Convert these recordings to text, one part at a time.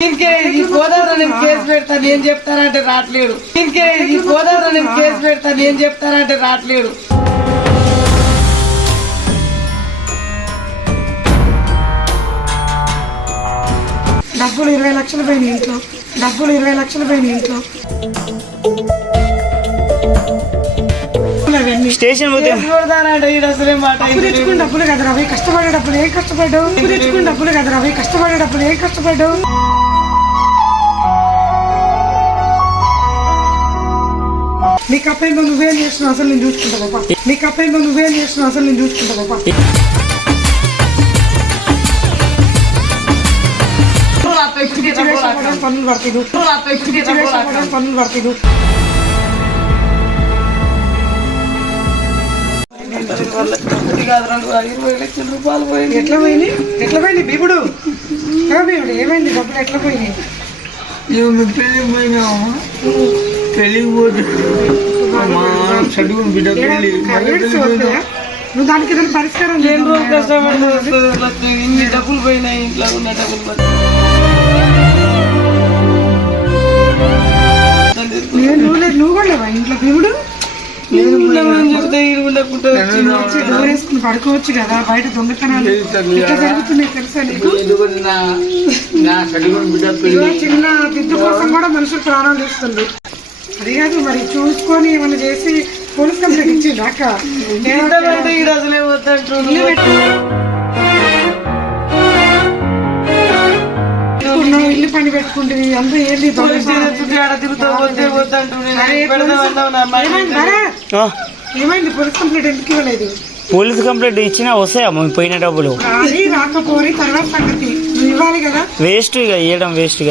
ఈ గోదావరి నేను కేసు పెడతాను ఏం చెప్తానంటే రావట్లేడు. ఈ గోదావరి నేను కేసు పెడతాను ఏం చెప్తానంటే రావట్లేడు. డబ్బులు 20 లక్షలు పోయినాయి ఇంట్లో. డబ్బులు 20 లక్షలు పోయినాయి ఇంట్లో. స్టేషన్ పోతే అసలే మాట తెచ్చుకుని డబ్బులు కదరా అవి కష్టపడే డబ్బులు ఏం కష్టపడ్డావు. తెచ్చుకుని డబ్బులు కదరా అవి కష్టపడే డబ్బులు ఏం కష్టపడ్డావు. నీకు అప్పైందో నువ్వేం చేస్తున్నావు అసలు నేను చూసుకుంటా పాప. నీకు అప్పైందో నువ్వేం చేస్తున్నావు అసలు నేను చూసుకుంటా పాప. పనులు పడతాయి పనులు పడతాయి. రూపాయలు పోయింది. ఎట్లా పోయినాయి ఎట్లా పోయినాయి భీముడు భీముడు ఏమైంది డబ్బులు ఎట్లా పోయినాయి. పెళ్లికి పోయినాము. పెళ్లికి పోతే చదువుకుని బిడ్డ పెళ్లి నువ్వు దానికి ఏదైనా పరిష్కారం నేను రోజు కష్టపడి ఇన్ని డబ్బులు పోయినాయి. ఇంట్లో ఉన్న డబ్బులు నువ్వు కూడా లేవా ఇంట్లో భీముడు. చెప్తే వేసుకుని పడుకోవచ్చు కదా బయట దొంగతనాలు ఇట్లా జరుగుతున్నాయి తెలుసా నీకు. చిన్న బిడ్డ కోసం కూడా మనుషులు ప్రాణాలు తీస్తుంది. అది కాదు మరి చూసుకొని ఏమన్నా చేసి పోలీస్ కంప్లైంట్ ఇచ్చింది అక్క. అసలే ఇల్లు పని పెట్టుకుంటుంది అంతా ఏంటి ఏమైంది పోలీస్ కంప్లైంట్ ఎందుకు ఇవ్వలేదు. పోలీస్ కంప్లైంట్ ఇచ్చినా వస్తాయా పోయిన డబ్బులు. అది రాకపోయి తర్వాత సంగతి నువ్వు ఇవ్వాలి కదా. వేస్ట్ ఇక ఇవ్వడం వేస్ట్ ఇక.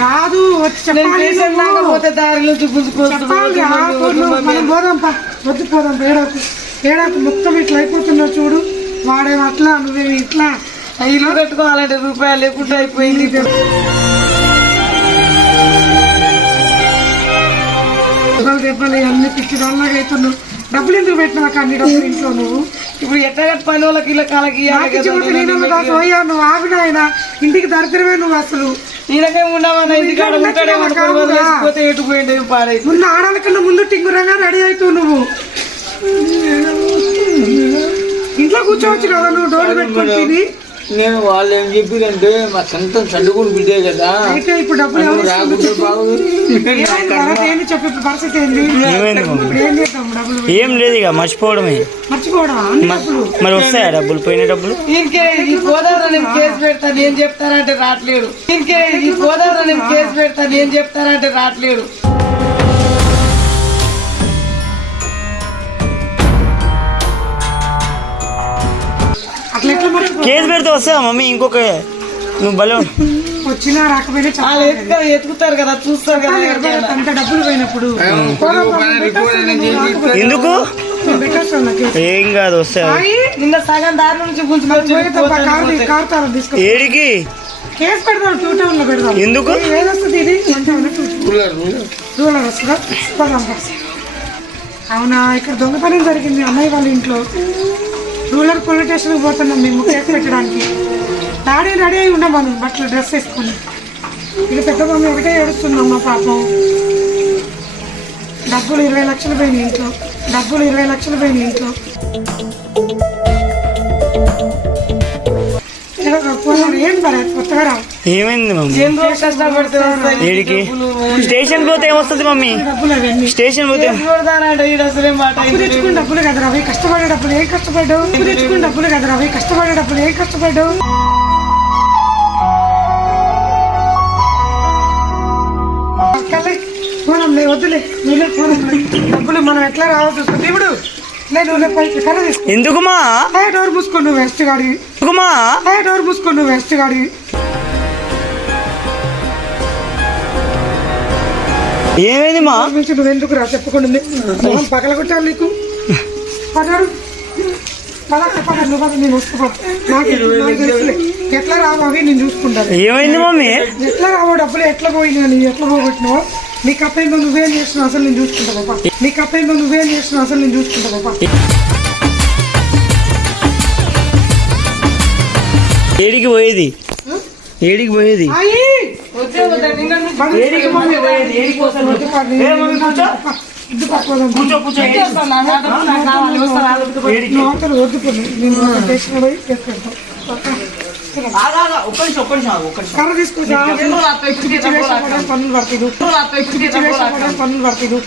రాదు వచ్చి చెప్పాలి. దారిలో మనం పోదాం వద్దు పోదాం. ఏడాకు మొత్తం ఇట్లా అయిపోతున్నావు చూడు. వాడేమో అట్లా నువ్వేమి ఇట్లా ఇల్లు కట్టుకోవాలంటే రూపాయలు లేకుండా అయిపోయింది. దెబ్బలు అన్ని పిచ్చి దానిలాగా అవుతున్నావు. డబ్బులు ఎందుకు పెట్టినావు అన్ని డబ్బులు ఇంట్లో నువ్వు. ఇప్పుడు ఎట్లా పని వాళ్ళకి ఇలా కాలకి పోయా నువ్వు ఆవిడ ఆయన ఇంటికి దరిద్రమే నువ్వు అసలు. ఈయనకే ఉండవన్నా ఇంటికాడ ఉంటాడే ఎటుపోయింది పాడై. ముందు ఆడాల కన్నా ముందు టింగురంగా రెడీ అవుతావు నువ్వు. ఇంట్లో కూర్చోవచ్చు కదా నువ్వు డోర్ పెట్టుకుంటుంది. నేను వాళ్ళు ఏం చెప్పారంటే మా సొంతం చదువుకుని బిడ్డే కదా. అయితే ఇప్పుడు డబ్బులు చెప్పే పరిస్థితి ఏంది. ఏం చేద్దాం డబ్బులు ఏం లేదు ఇక మర్చిపోవడమే. మర్చిపోవడం మరి వస్తాయా డబ్బులు పోయిన డబ్బులు. ఈ గోదావరి నేను కేసు పెడతాను ఏం చెప్తానంటే రావట్లేడు. ఈ గోదావరి నేను కేసు పెడతాను ఏం చెప్తానంటే రావట్లేడు. కేసు పెడితే వస్తావా మమ్మీ. ఇంకొక నువ్వు బలం వచ్చినా రాకపోయినా ఎత్తుకుతారు కదా చూస్తారు కదా. అంత డబ్బులు పోయినప్పుడు ఎందుకు ఏం కాదు వస్తావా. నిన్న సగం దారి నుంచి తీసుకు ఏడికి కేసు పెడదాం. 2 టౌన్ లో పెడదాం. ఎందుకు ఏదొస్తుంది ఇది రూలర్ వస్తుందా. అవునా ఇక్కడ దొంగతనం జరిగింది అమ్మాయి వాళ్ళ ఇంట్లో. రూరల్ పోలీస్ స్టేషన్కి పోతున్నాం మేము కేసు పెట్టడానికి. రెడీ అయి ఉన్నాం మనం బట్టలు డ్రెస్ వేసుకుని. ఇక పెద్ద మమ్మీ ఒకటే ఏడుస్తున్నాం మా పాపం. డబ్బులు 20 లక్షలు పోయినాయి ఇంట్లో. డబ్బులు 20 లక్షలు పోయినాయి ఇంట్లో. ఏం పర్లేదు కొత్తగా రావు. ఏమైంది మమ్మీ. ఏడికి స్టేషన్ పోతే ఏమొస్తుంది మమ్మీ. డబ్బులు అవన్నీ స్టేషన్ పోతే అసలే మాట తెచ్చుకుని డబ్బులు కదరా అవి కష్టపడే డబ్బులు ఏం కష్టపడ్డావు. తెచ్చుకుని డబ్బులు కదరా అవి కష్టపడే డబ్బులు ఏం కష్టపడ్డావు. పోనం లే వద్దులే నువ్వు పోనం. డబ్బులు మనం ఎట్లా రావాల్సి వస్తుంది ఇప్పుడు. లేదు పైకి కర్ర తీసుకో. ఎందుకుమా డోర్ మూసుకో నువ్వు వెస్ట్ గాడి. డోర్ మూసుకో నువ్వు వెస్ట్ గాడి. ఏమైంది మా నుంచి నువ్వు ఎందుకు రా చెప్పకుండా పగల కొట్టాలి నీకు. పడాడు నువ్వు నేను వస్తుపో. నాకు తెలుసులే ఎట్లా రావు అవి నేను చూసుకుంటాను. ఏమైంది మమ్మీ. ఎట్లా రావో డబ్బులు ఎట్లా పోయినా ఎట్లా పోగొట్టినావో. నీకు అప్పైందో నువ్వేం చేస్తున్నావు అసలు నేను చూసుకుంటా పాప. నీకు అప్పైందో నువ్వేం చేస్తున్నావు అసలు నేను చూసుకుంటా పాప. ఏడికి పోయేది ఏడికి పోయేది అయ్యి వచ్చే వద్దా నిన్న నుంచి ఏడికి మమ్మీ పోయేది ఏడికి పోతాను ఏ మమ్మీ కూర్చో ఇది పట్టుకోదాం కూర్చో కూర్చో ఏడికి? వస్తాను, నా డబ్బులు నాకు కావాలి, వస్తాను, ఆలోచించుకో. ఏడికి? లోపల వద్దుకుని నేను స్టేషన్ పోయి తీసుకెళ్తాం ఆగా, ఆగా, ఒక్క నిమిషం ఒక్క నిమిషం ఆగు, ఒక్క నిమిషం కర్ర తీసుకొచ్చి ఎందుకు రాత్రి ఇప్పటికే తక్కువ రాత్రి? పన్నులు పడుతుంది ఎందుకు రాత్రి ఇప్పటికే తక్కువ రాత్రి? పన్నులు పడుతుంది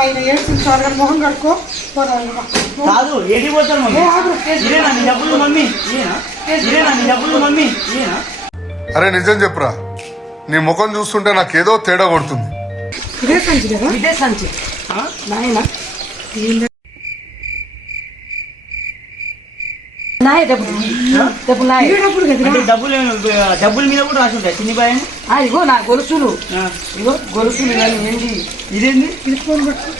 ఆయన ఏడ్చింది సార్ గారు మొహం కడుక్కో పోరాలి కాదు ఏడికి పోతాను మమ్మీ ఇదేనా నీ డబ్బులు మమ్మీ ఇదేనా నీ డబ్బులు మమ్మీ ఇదేనా అరే నిజం చెప్పురా, నీ ముఖం చూస్తుంటే నాకేదో తేడా కొడుతుంది. ఇదే సంచి కదా ఇదే సంచి నాయన నాయ డబ్బులు డబ్బులు నాయ ఇదేటప్పుడు కదరా అంటే డబ్బుల మీద కూడా రాసి ఉంటాయి చిన్ని బాయ్ ఇగో నా గొలుసులు ఇగో గొలుసులు ఇవన్నీ ఏంటి ఇదేంది ఇది ఫోన్ పట్టు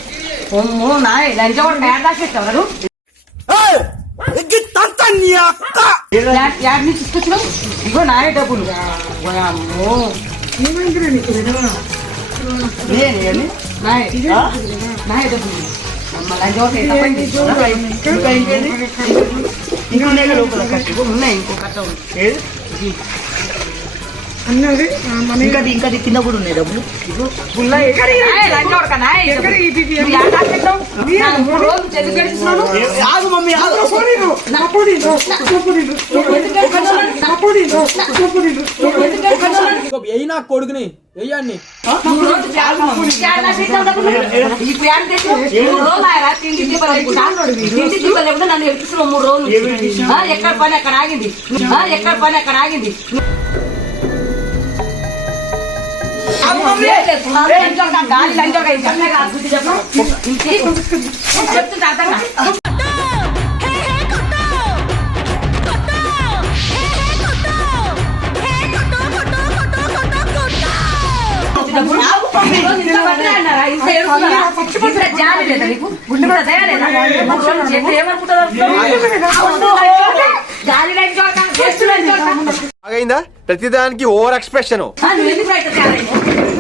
ఒమ్మో నాయ లంచం కూడా తయారు దాచేస్తావు యాడ్ నుంచి తీసుకొచ్చినావు ఇగో నాయ డబ్బులు అమ్మో ఏమైందిరా నీకు విధవా? ఇదేంది నాయ నాయ డబ్బులు అమ్మ లంచం ఇంకా ఇంకేది ఇంకా ఉన్నాయి కదా లోపల కట్టు. ఉన్నాయి ఇంకో కట్ట ఉంది ఏది అన్నది మన ఇంకా కింద కూడా ఉన్నాయి డబ్బులు ఆగు మమ్మీ ఆగు అయినా కొడుకుని వెయ్యండి నన్ను ఎక్కిస్తున్నావు 3 రోజులు ఎక్కడ పని అక్కడ ఆగింది ఎక్కడ పని అక్కడ ఆగింది గాలి లంచోగా చెప్తుంటా జాలి లేదా నీకు గుండె కూడా దయ లేదా గాలి లంచోగా అయిందా ప్రతిదానికి ఓవర్ ఎక్స్ప్రెషన్ నువ్వు ఎందుకు అయితే తయారైనా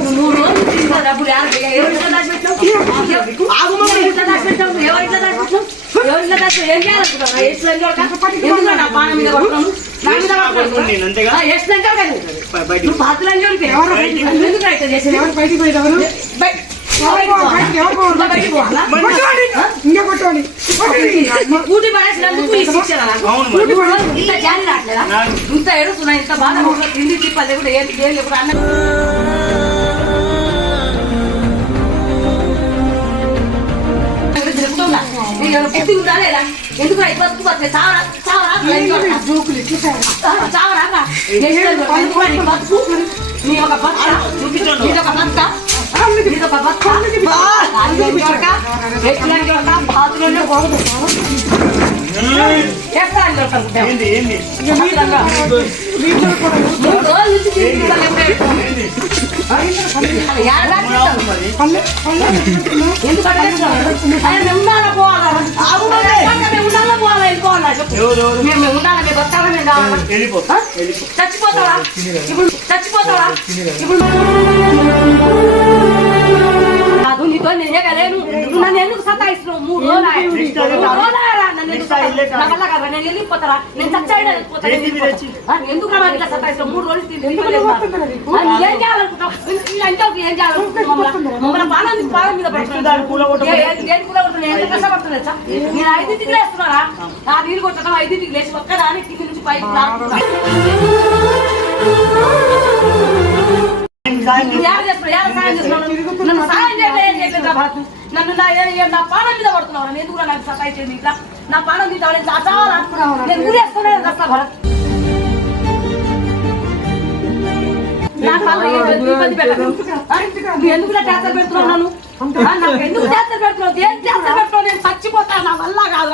3 రోజులు తీసుకున్న డబ్బులు ఎవరింట్లో దాచిపెట్టావు ఎవరింట్లో దాచిపెట్టావు ఏం చేయాలనుకుంటున్నా ఎందుకు నా పానం మీద కొడుతున్నాను నా మీద నువ్వు పాత్రలు ఎందుకు అయితే చేసేది ఎవరు బయటికి పోయి ఎవరు ఇంకా కొట్టండి కూటి పడేసినందుకు ఈ శిక్ష నాకు. ఇంత జాలి రావట్లేదా ఇంత ఎడుతున్నా ఇంత బాధ తిండి తిప్పలు కూడా ఏం లేకుండా అన్న పుట్టి ఉందా లేదా ఎందుకు బతుకు బతుకు చావరా చావరా జోకులు ఎట్లా చావరా బతుకు నీ ఒక బతుక నీదొక బతుక నీదొక బతుక బాతులోనే ఏంది ఏంది చచ్చిపోతావా ఇప్పుడు చచ్చిపోతావా ఇప్పుడు నీతో నేనే కలేను నన్ను ఎందుకు సతాయిస్తున్నావు 3 రోజులు నేను వెళ్ళిపోతారా నేను చచ్చాయినా ఎందుకు ఇట్లా సతాయిస్తున్నావు 3 రోజులు ఏం చేయాలనుకుంటావు ఏం చేయాలనుకుంటున్నావు మమ్మల్ని పానం మీద ఎంత కష్టపడుతున్నా నేను 5ంటికి లేస్తున్నారా నా నీళ్ళు కొట్టడం 5ంటికి లేచి ఒక్కదాని కింది నుంచి పైకి నన్ను సాయం చేయలేదు నన్ను నా పానం మీద పడుతున్నావు నేను ఎందుకు నాకు సతాయించేది ఇట్లా నా పానం తీసుకోవాలి నేను ఊరేసుకున్నాను కదా భరత్ ఎందుకు ట్యాక్టర్ పెడుతున్నావు నన్ను నాకు ఎందుకు ట్యాక్టర్ పెడుతున్నావు దేని ట్యాక్టర్ పెడుతున్నావు నేను చచ్చిపోతాను నా వల్ల కాదు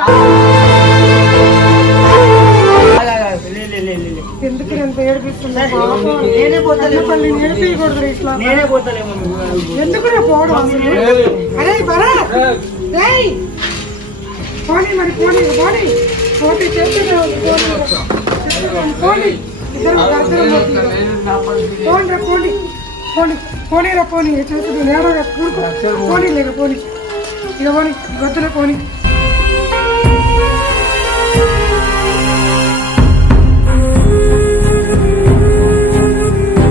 ఎందుకు ఎంత ఏడిపిస్తున్నా నేనే పోతలే ఏడిపించకూడదు ఇట్లా నేనే పోతలేమో ఎందుకు పోవడం అరే బరా పోనీ మరి పోనీ పోనీ పోటీ చేస్తే పోనీ ఇద్దరు పోనీ పోనీ పోనీరా పోనీ చేస్తుంది నేడో కూడుకో పోనీ లేక పోనీ ఇక పోనీ గొద్దులో పోనీ